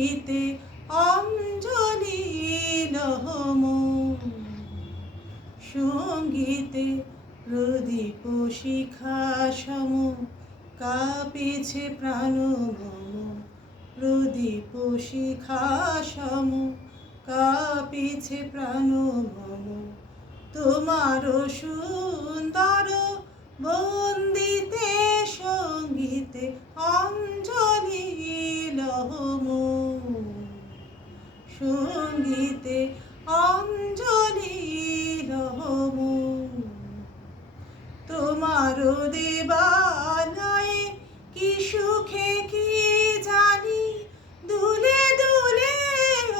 সঙ্গীতে অঞ্জলি লহম, সঙ্গীতে প্রদীপ শিখা সম, কাঁপিছে প্রাণ মম। প্রদীপ শিখা সম, কাঁপিছে প্রাণ মম। তোমার সুন্দর বন্দিতে সঙ্গীতে অঞ্জলি লহম, সঙ্গীতে অঞ্জলি লহম। তোমার দেবালয়ে কি সুখে কি জানি, দুলে দুলে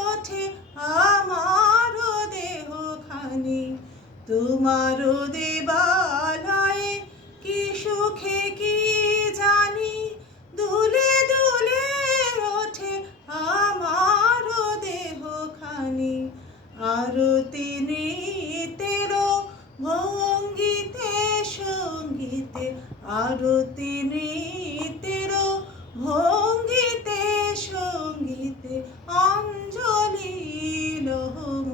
ওঠে আমার দেহ খানি। তোমার দেবালয়ে কি সুখে কি জানি, দুলে দুলে ওঠে আমার দেহ খানি। আরতি নৃত্যের ভঙ্গিতে সঙ্গীতে, আরতি নৃত্যের ভঙ্গিতে সঙ্গীতে অঞ্জলি লহম,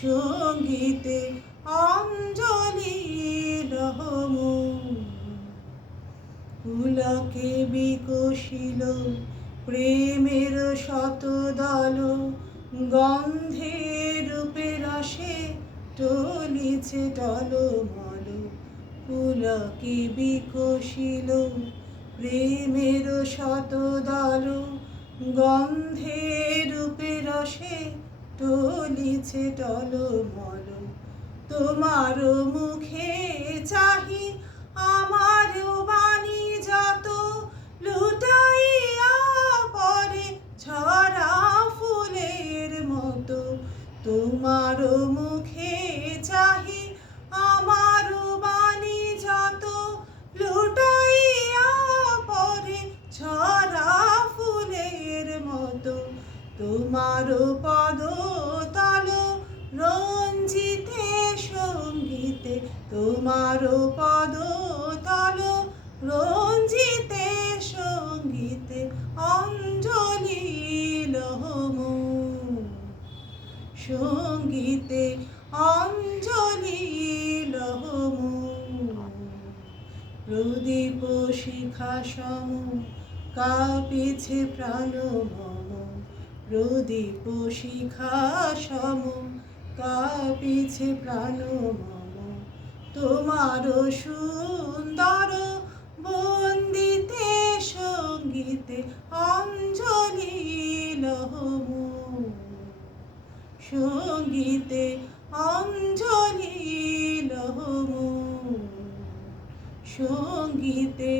সঙ্গীতে অঞ্জলি লহম। পুলকে বিকশিল প্রেমের শতদল, গন্ধের রূপে রসে টলিছে টলমল। পুলকে বিকশিল প্রেমের শতদল, গন্ধের রূপে রসে টলিছে টলমল। তোমার মুখে চাহি আমার বাণী যত, লুটাইয়া পরে ঝরা ফুলের মতো। তোমার মুখে চাহি আমার বাণী যত, লুটাইয়া পরে ঝরা ফুলের মতো। তোমার পদতল রঞ্জিতে সঙ্গীতে, তোমার পদতল রঞ্জিতে সঙ্গীতে অঞ্জলি লহম, সঙ্গীতে অঞ্জলি লহম। প্রদীপ শিখা সম, কাঁপিছে প্রাণ মম। প্রদীপ শিখা সম, কাঁপিছে প্রাণ মম। তোমার সুন্দর বন্দিতে সঙ্গীতে অঞ্জলি লহম, সঙ্গীতে অঞ্জলি লহম, সঙ্গীতে